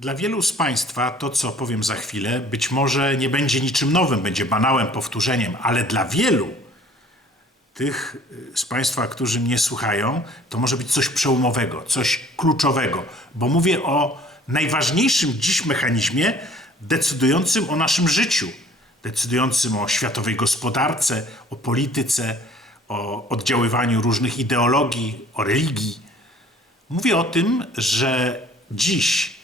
Dla wielu z Państwa to, co powiem za chwilę, być może nie będzie niczym nowym, będzie banałem, powtórzeniem, ale dla wielu tych y, z Państwa, którzy mnie słuchają, to może być coś przełomowego, coś kluczowego, bo mówię o najważniejszym dziś mechanizmie decydującym o naszym życiu, decydującym o światowej gospodarce, o polityce, o oddziaływaniu różnych ideologii, o religii. Mówię o tym, że dziś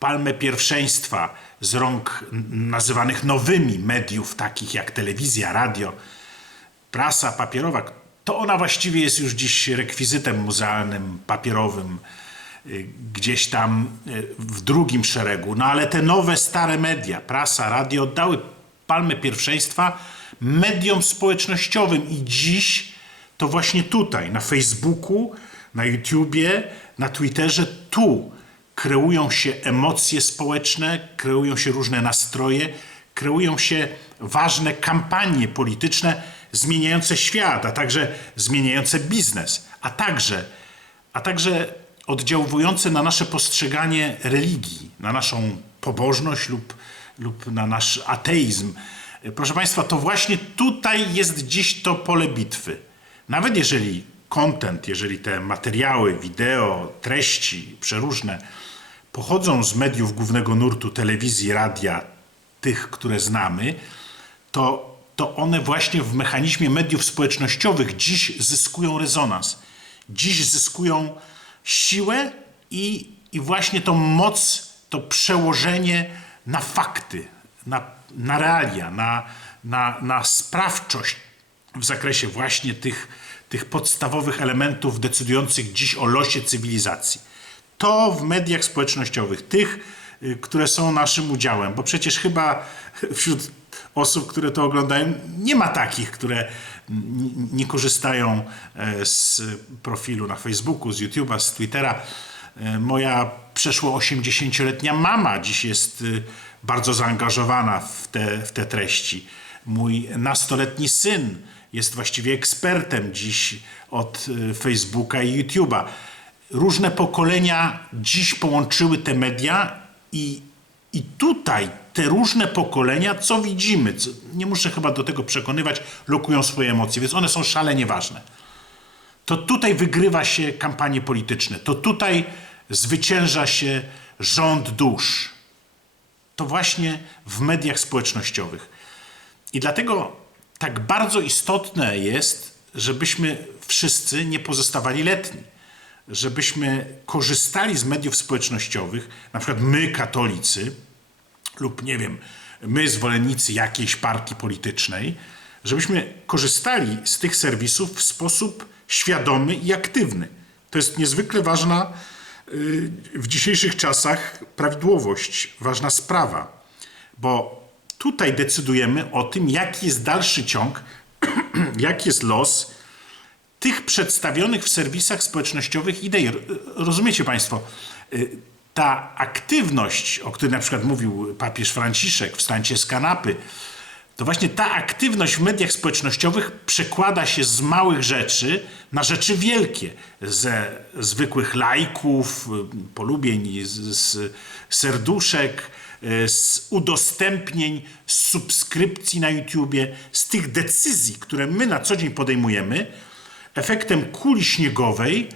palmę pierwszeństwa z rąk nazywanych nowymi mediów, takich jak telewizja, radio, prasa papierowa, to ona właściwie jest już dziś rekwizytem muzealnym, papierowym, y, gdzieś tam y, w drugim szeregu. No ale te nowe, stare media, prasa, radio oddały palmę pierwszeństwa mediom społecznościowym i dziś to właśnie tutaj, na Facebooku, na YouTubie, na Twitterze, tu kreują się emocje społeczne, kreują się różne nastroje, kreują się ważne kampanie polityczne zmieniające świat, a także zmieniające biznes, a także, a także oddziałujące na nasze postrzeganie religii, na naszą pobożność lub, lub na nasz ateizm. Proszę Państwa, to właśnie tutaj jest dziś to pole bitwy. Nawet jeżeli content, jeżeli te materiały, wideo, treści przeróżne pochodzą z mediów głównego nurtu telewizji, radia, tych, które znamy, to, to one właśnie w mechanizmie mediów społecznościowych dziś zyskują rezonans. Dziś zyskują siłę i, i właśnie tą moc, to przełożenie na fakty, na, na realia, na, na, na sprawczość w zakresie właśnie tych, tych podstawowych elementów decydujących dziś o losie cywilizacji. To w mediach społecznościowych, tych, y, które są naszym udziałem, bo przecież chyba wśród osób, które to oglądają, nie ma takich, które nie korzystają e, z profilu na Facebooku, z YouTube'a, z Twittera. E, Moja przeszło 80-letnia mama dziś jest y, bardzo zaangażowana w te, w te treści. Mój nastoletni syn jest właściwie ekspertem dziś od y, Facebooka i YouTube'a. Różne pokolenia dziś połączyły te media i, i tutaj te różne pokolenia, co widzimy, co, nie muszę chyba do tego przekonywać, lokują swoje emocje, więc one są szalenie ważne. To tutaj wygrywa się kampanie polityczne, to tutaj zwycięża się rząd dusz. To właśnie w mediach społecznościowych. I dlatego tak bardzo istotne jest, żebyśmy wszyscy nie pozostawali letni. Żebyśmy korzystali z mediów społecznościowych, na przykład my, katolicy, lub nie wiem, my, zwolennicy jakiejś partii politycznej, żebyśmy korzystali z tych serwisów w sposób świadomy i aktywny. To jest niezwykle ważna y, w dzisiejszych czasach prawidłowość, ważna sprawa, bo tutaj decydujemy o tym, jaki jest dalszy ciąg, jaki jest los tych przedstawionych w serwisach społecznościowych idei. Rozumiecie Państwo? Y, Ta aktywność, o której na przykład mówił papież Franciszek, wstańcie z kanapy, to właśnie ta aktywność w mediach społecznościowych przekłada się z małych rzeczy na rzeczy wielkie. Ze zwykłych lajków, y, polubień, z, z serduszek, z udostępnień, z subskrypcji na YouTubie, z tych decyzji, które my na co dzień podejmujemy, efektem kuli śniegowej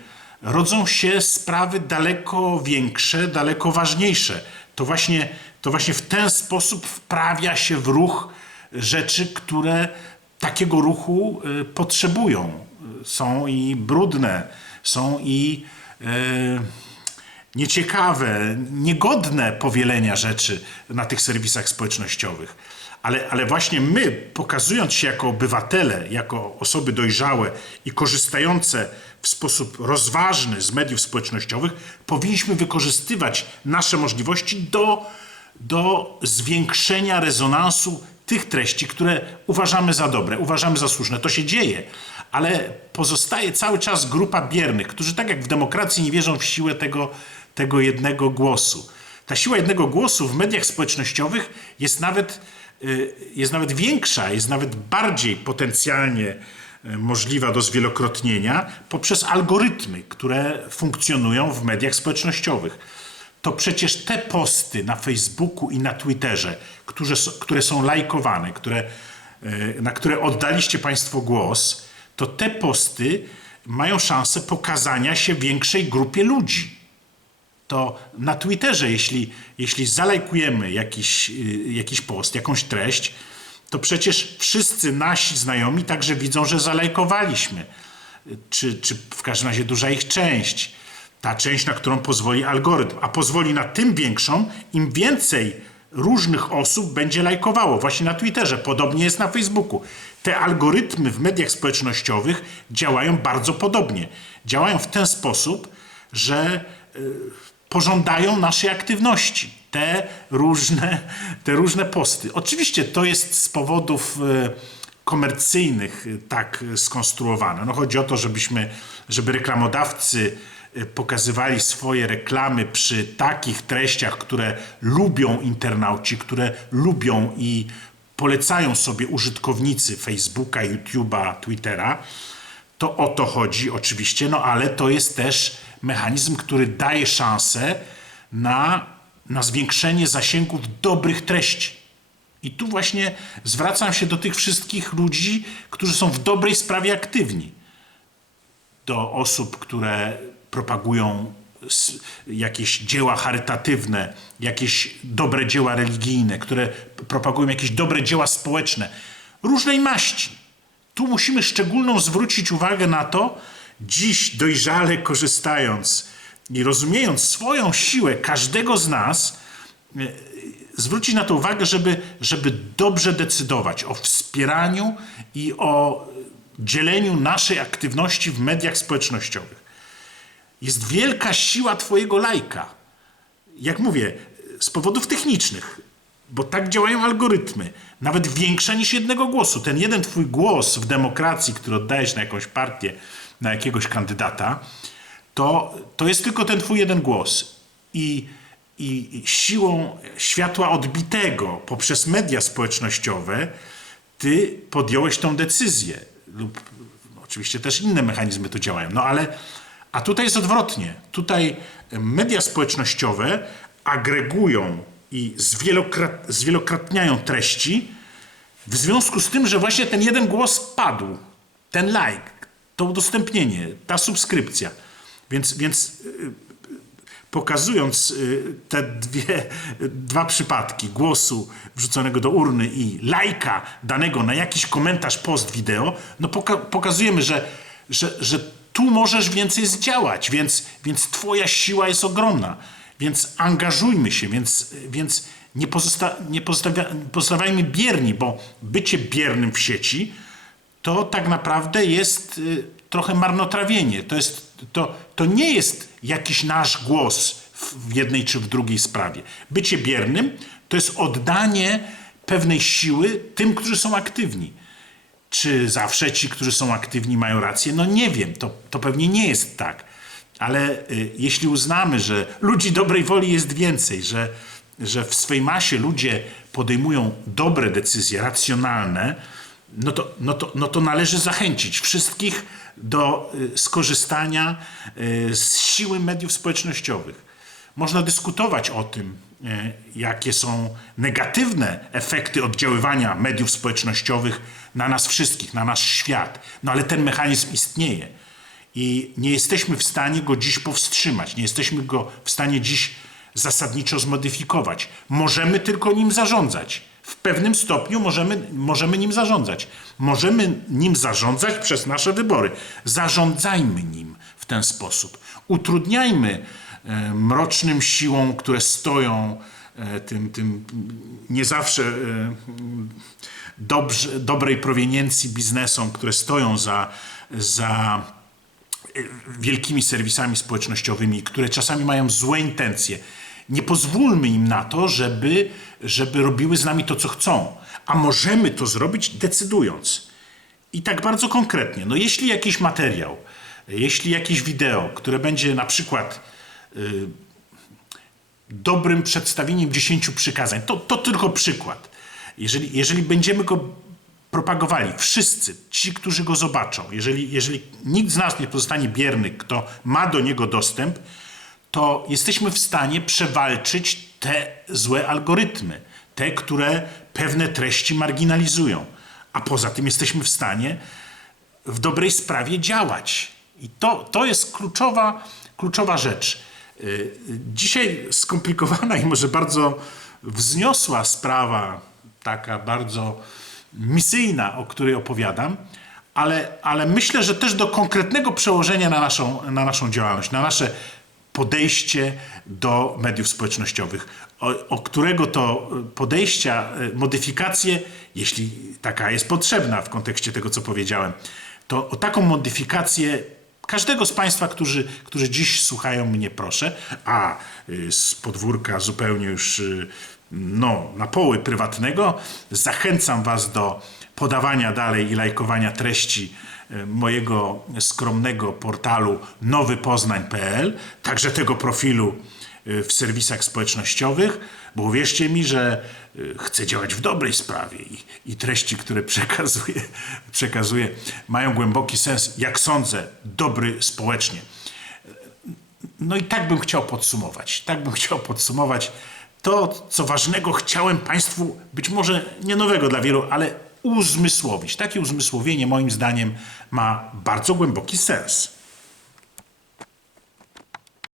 rodzą się sprawy daleko większe, daleko ważniejsze. To właśnie, to właśnie w ten sposób wprawia się w ruch rzeczy, które takiego ruchu y, potrzebują. Y, Są i brudne, są i y, nieciekawe, niegodne powielenia rzeczy na tych serwisach społecznościowych. Ale, ale właśnie my, pokazując się jako obywatele, jako osoby dojrzałe i korzystające w sposób rozważny z mediów społecznościowych, powinniśmy wykorzystywać nasze możliwości do, do zwiększenia rezonansu tych treści, które uważamy za dobre, uważamy za słuszne. To się dzieje, ale pozostaje cały czas grupa biernych, którzy tak jak w demokracji nie wierzą w siłę tego, tego jednego głosu. Ta siła jednego głosu w mediach społecznościowych jest nawet, y, jest nawet większa, jest nawet bardziej potencjalnie y, możliwa do zwielokrotnienia poprzez algorytmy, które funkcjonują w mediach społecznościowych. to przecież te posty na Facebooku i na Twitterze, które, które są lajkowane, które, e, na które oddaliście Państwo głos, to te posty mają szansę pokazania się większej grupie ludzi. To na Twitterze, jeśli, jeśli zalajkujemy jakiś, y, jakiś post, jakąś treść, to przecież wszyscy nasi znajomi także widzą, że zalajkowaliśmy. Czy, czy w każdym razie duża ich część. Ta część, na którą pozwoli algorytm, a pozwoli na tym większą, im więcej różnych osób będzie lajkowało. Właśnie na Twitterze, podobnie jest na Facebooku. Te algorytmy w mediach społecznościowych działają bardzo podobnie. Działają w ten sposób, że pożądają naszej aktywności. Te różne, te różne posty. Oczywiście to jest z powodów e, komercyjnych e, tak e, skonstruowane. No chodzi o to, żebyśmy, żeby reklamodawcy e, pokazywali swoje reklamy przy takich treściach, które lubią internauci, które lubią i polecają sobie użytkownicy Facebooka, YouTube'a, Twittera. To o to chodzi oczywiście, no ale to jest też mechanizm, który daje szansę na, na zwiększenie zasięgów dobrych treści. I tu właśnie zwracam się do tych wszystkich ludzi, którzy są w dobrej sprawie aktywni. Do osób, które propagują jakieś dzieła charytatywne, jakieś dobre dzieła religijne, które propagują jakieś dobre dzieła społeczne, różnej maści. Tu musimy szczególną zwrócić uwagę na to, dziś dojrzale korzystając i rozumiejąc swoją siłę każdego z nas, e, zwrócić na to uwagę, żeby, żeby dobrze decydować o wspieraniu i o dzieleniu naszej aktywności w mediach społecznościowych. Jest wielka siła Twojego lajka. Jak mówię, z powodów technicznych, bo tak działają algorytmy, nawet większa niż jednego głosu. Ten jeden Twój głos w demokracji, który oddajesz na jakąś partię, na jakiegoś kandydata, to, to jest tylko ten Twój jeden głos. I, I siłą światła odbitego poprzez media społecznościowe Ty podjąłeś tą decyzję. Lub oczywiście też inne mechanizmy tu działają. No ale, a tutaj jest odwrotnie. Tutaj media społecznościowe agregują i zwielokrot, zwielokrotniają treści w związku z tym, że właśnie ten jeden głos padł. Ten like, to udostępnienie, ta subskrypcja. Więc, więc y, pokazując y, te dwie, dwa przypadki głosu wrzuconego do urny i lajka danego na jakiś komentarz, post wideo, no poka pokazujemy, że, że, że tu możesz więcej zdziałać, więc, więc twoja siła jest ogromna. Więc angażujmy się, więc, więc nie, pozosta nie pozostawia pozostawiajmy bierni, bo bycie biernym w sieci to tak naprawdę jest y, trochę marnotrawienie. To, jest, to, to nie jest jakiś nasz głos w jednej czy w drugiej sprawie. Bycie biernym to jest oddanie pewnej siły tym, którzy są aktywni. Czy zawsze ci, którzy są aktywni, mają rację? No nie wiem, to, to pewnie nie jest tak. Ale y, jeśli uznamy, że ludzi dobrej woli jest więcej, że, że w swej masie ludzie podejmują dobre decyzje, racjonalne, no to, no to, no to należy zachęcić wszystkich do y, skorzystania y, z siły mediów społecznościowych. Można dyskutować o tym, e, jakie są negatywne efekty oddziaływania mediów społecznościowych na nas wszystkich, na nasz świat. No ale ten mechanizm istnieje i nie jesteśmy w stanie go dziś powstrzymać, nie jesteśmy go w stanie dziś zasadniczo zmodyfikować. Możemy tylko nim zarządzać. W pewnym stopniu możemy, możemy nim zarządzać. Możemy nim zarządzać przez nasze wybory. Zarządzajmy nim w ten sposób. Utrudniajmy mrocznym siłom, które stoją e, tym, tym nie zawsze e, dobrze, dobrej proweniencji biznesom, które stoją za, za wielkimi serwisami społecznościowymi, które czasami mają złe intencje. Nie pozwólmy im na to, żeby, żeby robiły z nami to, co chcą. A możemy to zrobić decydując. I tak bardzo konkretnie. No jeśli jakiś materiał, jeśli jakieś wideo, które będzie na przykład dobrym przedstawieniem dziesięciu przykazań, to, to tylko przykład. Jeżeli, jeżeli będziemy go propagowali, wszyscy ci, którzy go zobaczą, jeżeli, jeżeli nikt z nas nie pozostanie bierny, kto ma do niego dostęp, to jesteśmy w stanie przewalczyć te złe algorytmy, te, które pewne treści marginalizują. A poza tym jesteśmy w stanie w dobrej sprawie działać. I to, to jest kluczowa, kluczowa rzecz. Y, Dzisiaj skomplikowana i może bardzo wzniosła sprawa, taka bardzo misyjna, o której opowiadam, ale, ale myślę, że też do konkretnego przełożenia na naszą, na naszą działalność, na nasze podejście do mediów społecznościowych, o, o którego to podejścia, y, modyfikację, jeśli taka jest potrzebna w kontekście tego, co powiedziałem, to o taką modyfikację każdego z Państwa, którzy, którzy dziś słuchają mnie, proszę, a y, z podwórka zupełnie już y, no, na poły prywatnego, zachęcam Was do podawania dalej i lajkowania treści y, mojego skromnego portalu nowypoznań.pl, także tego profilu w serwisach społecznościowych, bo uwierzcie mi, że y, chcę działać w dobrej sprawie i, i treści, które przekazuję, przekazuję, mają głęboki sens, jak sądzę, dobry społecznie. No i tak bym chciał podsumować. Tak bym chciał podsumować to, co ważnego chciałem Państwu, być może nie nowego dla wielu, ale uzmysłowić. Takie uzmysłowienie moim zdaniem ma bardzo głęboki sens.